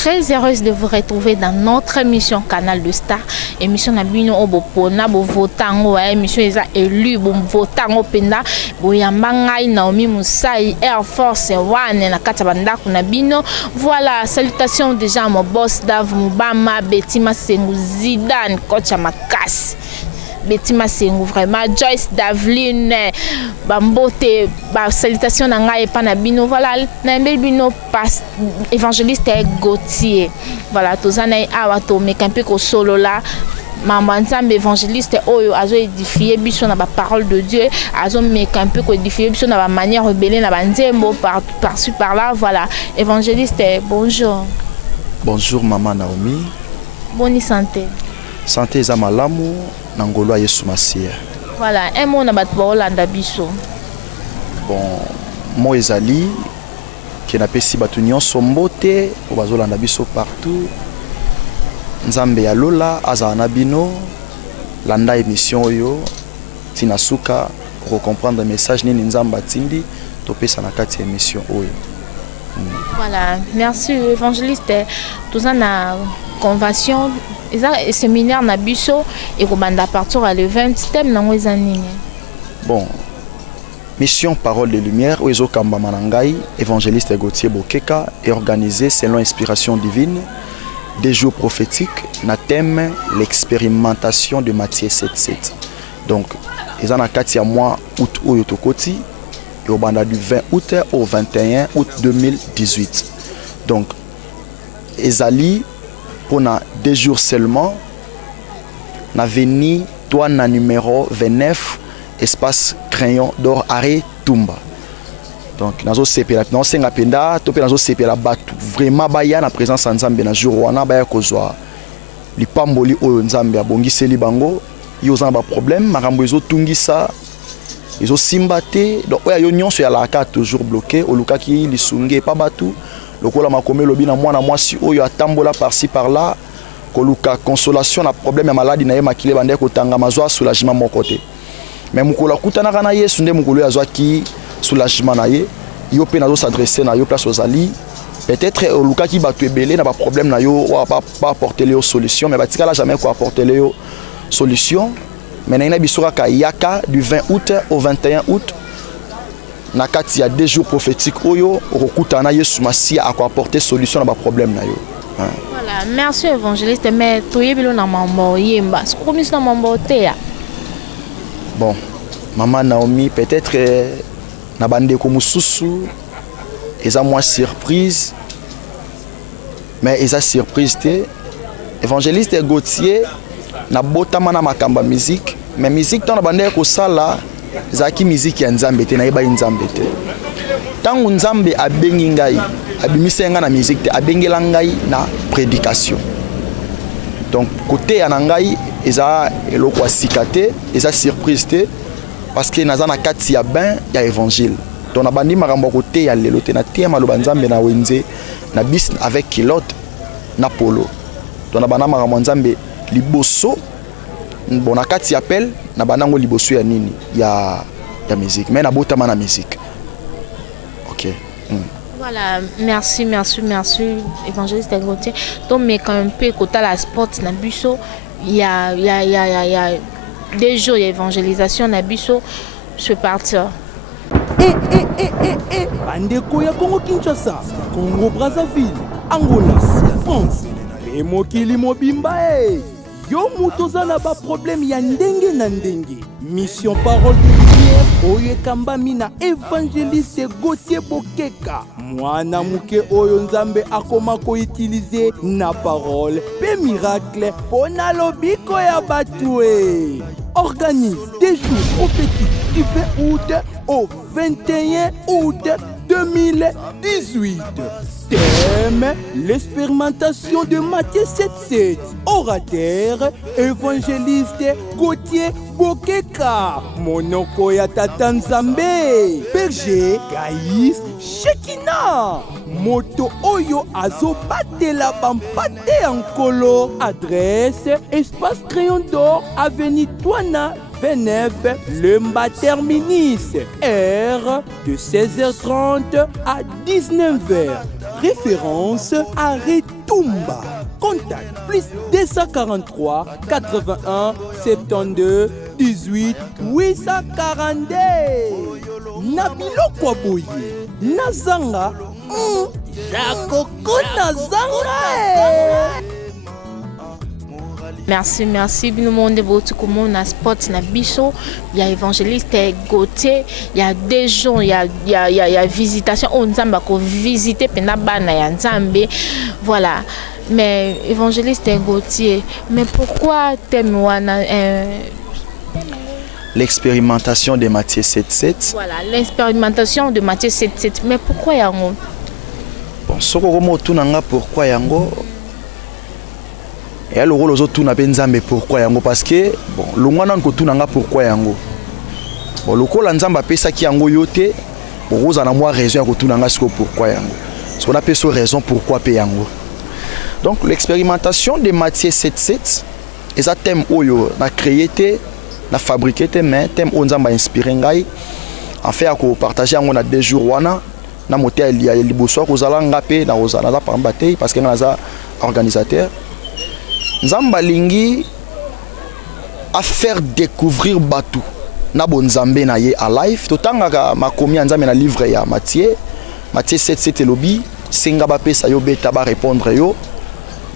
très heureuse de vous retrouver dans notre émission Canal de Star. Émission Nabino Obopona, Bovotango, émission Eza élu, Bovotango Penda, Boyambangai, Naomi Moussaï, Air Force One, Nakatabanda Kunabino. Voilà, salutations déjà à mon boss Dav Mubama, Betty Masengu, Zidane, coach Makas. Betty Masengu, vraiment, Joyce Davline, Bambote, salutations Nanga et Panabino, voilà, Nambelbino, évangéliste Gauthier, voilà, Tozana Awato, mais qu'un peu solo là, Maman Nzambe évangéliste, Oyo, Azo édifié, Bichon na parole de Dieu, Azo mais qu'un peu édifié, Bichon na manière rebelle, na banzembo, par-ci par-là, voilà, évangéliste, bonjour. Bonjour Maman Naomi. Bonne santé. Santé za malamu nangolo Yesu Masia. Voilà, un mot na batba Olanda biso. Bon, moi ezali qui na pesi batu nyonso mbote o bazolanda biso partout. Nzambe ya lola azana bino landa émission oyo tinasuka pour comprendre message nini nzamba tindi to pesa na kati émission oyo. Voilà, merci évangéliste. Tout ça na convention, et séminaire na biso et komanda partir à le 20 thème na ngweza nini. Bon, mission Parole de Lumière Oezo Kamba Manangai, évangéliste Gauthier Bokeka est organisé selon inspiration divine des jours prophétiques na thème l'expérimentation de Matthieu 7:7. Donc, ils en a 4 mois août oyo tokoti et au banda du 20 août au 21 août 2018. Donc, ezali pour 2 jours seulement, na veni toi na numéro 29 espace crayon d'or arrêt Tumba. Donc nazo sepela non senga penda to pe nazo sepela batu vraiment baya na présence nzambe na jour wana baya kozwa lipamboli oyo nzambe abongiseli bango yo za ba problème makambo ezo tungisa ezo simbate donc oya yo nyonso ya la ka toujours bloqué olukaki lisunge pa batu lokola makome lobi na mwana mwasi oyo atambola par-ci par-là koluka consolation na problème ya maladie na ye makile bande ko tanga mazwa soulagement mon côté mais mukolo kutana kana Yesu nde mukolo yazwa ki soulagement na ye yo pe nazo s'adresser na yo place ozali peut-être oluka ki batu ebele na ba problème na yo pas apporter les solutions mais batika la jamais ko apporter les solutions mais na ina bisura ka yaka du 20 août au 21 août na kati ya 2 jours prophétiques oyo okutana Yesu Masia a apporter solution na ba problème na yo. Voilà, merci évangéliste mais toyebilo na mambo yemba comme na mambo teya. Bon, Maman Naomi peut-être na bande ko mususu eza moi surprise mais eza surprise te évangéliste Gauthier na botama na makamba musique mais musique tant na bande ko sala zaki musique ya nzambe te na yeba nzambe te tangu nzambe abengi ngai abimisenga na musique te abengela ngai na prédication donc côté ya ngai eza eloko asikate eza surprise te parce que naza na kati ya bain ya évangile donc na bandi makambo côté ya lelo te na te maloba nzambe na wenze na bis avec kilote na polo donc na bana makambo nzambe liboso bon na kati appel na banango liboso ya nini ya musique mais na botama na musique. OK. Voilà, merci évangéliste Gauthier. Donc mais quand un peu côté la sport na biso il y a 2 jours d'évangélisation na biso je partir. Bandeko ya Congo Kinshasa, Congo Brazzaville, Angola, France, et mokili mobimba yo mutoza na ba problème ya ndenge na ndenge. Mission Parole de Lumière oyo ekambami na évangéliste Gauthier Bokeka. Mwana muke oyo nzambe akoma ko utiliser na parole pe miracle pona lobiko ya batue. Organise des jours prophétiques du 20 août au 21 août 2018. Thème, l'expérimentation de Matthieu 7:7. Orateur, évangéliste Gauthier Bokeka. Monoko ya Tata Nzambe. Berger, Gaïs, Shekina. Moto Oyo Azo Batela Bampate Ankolo. Adresse, Espace Crayon d'Or, Avenue Douana, 29, Lemba Terminis. Heure de 16h30 à 19h. Référence à Tumba. Contact plus 243 81 72 18 842. Nabiloko boye. Nazanga. Jakoko nazanga. Merci, merci. Tout le monde est beau, tout le monde a spot, na bicho. Il y a évangéliste Gauthier. Il y a des gens, il y a visitation. On va visiter Penabana, il y a Nzambe. Voilà. Mais évangéliste Gauthier, mais pourquoi Temwana l'expérimentation de Matthieu 7.7. Voilà, l'expérimentation de Matthieu 7.7. Mais pourquoi yango? Bon, ce que pourquoi yango? Et alors les autres na benzambe pourquoi yango, parce que bon longwana ko tunanga pourquoi yango. Bon lokola nzamba pesa ki yango yote, bon roza na moi raison ya ko tunanga siko pourquoi yango. Ce qu'on appelle raison pourquoi pe yango. Donc l'expérimentation de Matthieu 7.7 et ça thème oyo na créé té na fabriqué té mais thème o nzamba inspiré ngai en fait ko partager yango na 2 jours wana na moté ya liboso ko zala ngapé na ozala za pamba té parce que naza organisateur. Nzamba lingi à faire découvrir Batu na bonzambe na ye à live totanga makomi nzambe na livre ya Matthieu 7.7 lobby singa ba pesa yo beta ba répondre yo.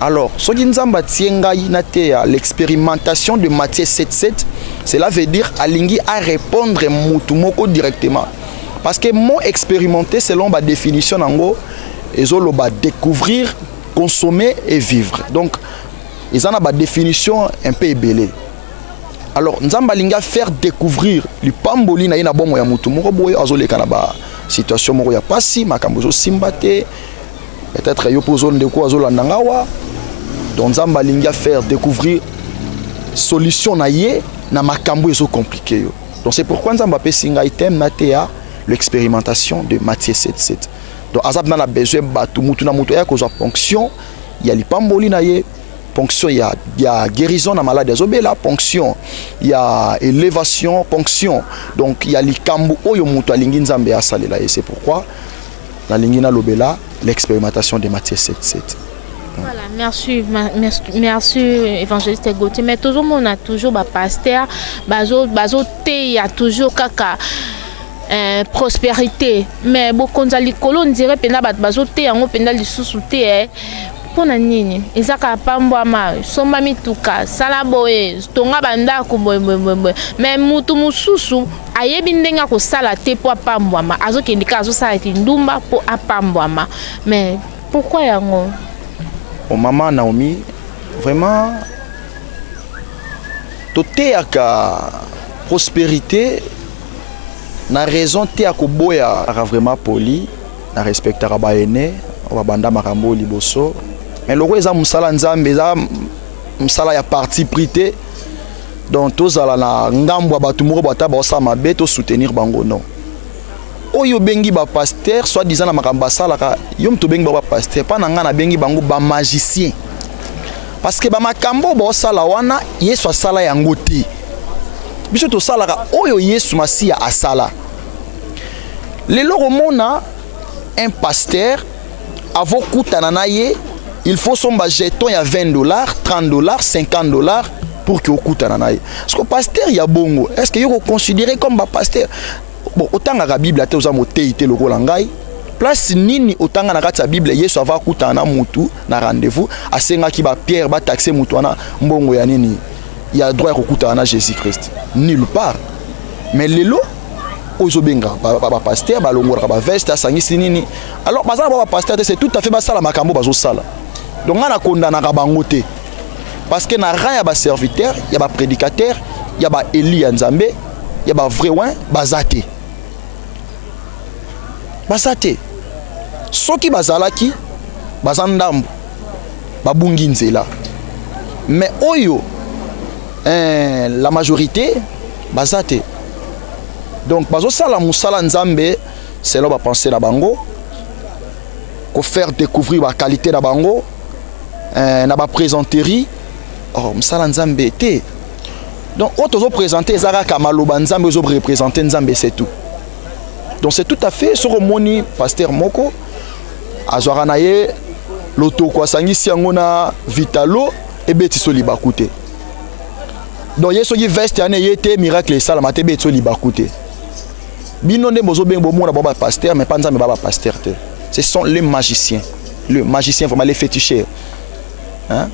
Alors ce qui nzamba tienga na te l'expérimentation de Matthieu 7.7, cela veut dire alingi à répondre mutu moko directement, parce que mot expérimenter selon ma définition nango ezolo ba découvrir, consommer et vivre. Donc ils ont une définition un peu ébélée. Alors, nous avons faire découvrir le pamboli na ina bongo ya mutu moko boye azoleka na ba situation moko ya pasi makambo zo simbate peut-être yo pour zone de ko azolanda ngawa. Donc nous avons faire découvrir solution na ye na makambo ezo compliqué yo. Donc c'est pourquoi nous avons pesi ngai thème na tea l'expérimentation de Matthieu 7.7. Donc azab na besoin batu mutu na mutu ya ko zo ponction, il y a le pamboli na ye. Ponction, il y a guérison dans maladie azobela, ponction, il y a élévation, ponction. Donc il y a les kambu oyo mutu alingi nzambe asalela et c'est pourquoi na lingina lobela l'expérimentation de Matthieu 7.7. Voilà, merci évangéliste Gauthier. Mais toujours on a toujours ba pasteur, bazo te il y a toujours kaka prospérité. Mais beaucoup nzali kolo dirait pena bazo te yango pena lisusu te pona nini ezaka pambwama somba mituka sala boye tonga bandako boye mais mutu mususu ayebi ndenga ko sala te po pambwama azokendika azosala ti ndumba po apambwama. Mais pourquoi yango? Oh maman Naomi, vraiment toté aka prospérité na raison te akoboya vraiment poli na respectera ba aîné ba banda makambo liboso. Mais le roi est musala nzambe eza musala ya parti prité, donc tozala na ngambo batu moko bata ba osama be to soutenir bango non. Oyo bengi ba pasteur soit disant na makamba sala ka yom to bengi ba pasteur pa na ngana bengi bango ba magicien, parce que ba makambo ba osala wana Yesu asala yango te biso to sala ka oyo Yesu Masia asala. Lelo romona un pasteur avant kutana na ye il faut son jeton il y a $20, $30, $50 pour que okutana na ye. Parce que pasteur ya bongo, est-ce que yo considéré comme ba pasteur? Bon, autant la Bible te oza moteite le rolangai. Place nini autant na kati ya Bible Yesu ava kutana mutu na rendez-vous asenga ki ba Pierre ba taxer mutu wana mbongo ya nini? Il y a droit à kutana na Jésus-Christ. Nulle part. Mais lelo ozobenga ba pasteur ba longora ba veste asangisi nini. Alors bazala ba pasteur c'est tout à fait ba sala makambo bazo sala. Donc on a condamné à bangote parce que na rang ya ba serviteur, ya ba prédicateur, ya ba Eli Nzambe, ya ba vrai ouin bazate. Bazate. Soki bazalaki bazandambo babungi nzela. Mais oyo la majorité bazate. Donc bazo sala musala Nzambe, c'est là ba penser na bango ko faire découvrir la qualité na bango. Na ba présenterie oh msala nzambe te. Donc auto présenter ezaka kamaloba nzambe zo représenter nzambe c'est tout. Donc c'est tout à fait ce que moni pasteur moko azwara na ye lotoko asangisi yango na vitalo ebetiso libaku te. Donc ye soki veste ane yete miracle esalama te betiso libaku te. Bino nde bozobenga bomona ba pasteur mais pas nzambe ba pasteur te. Ce sont les magiciens. Le magicien vraiment les féticheurs. Hein?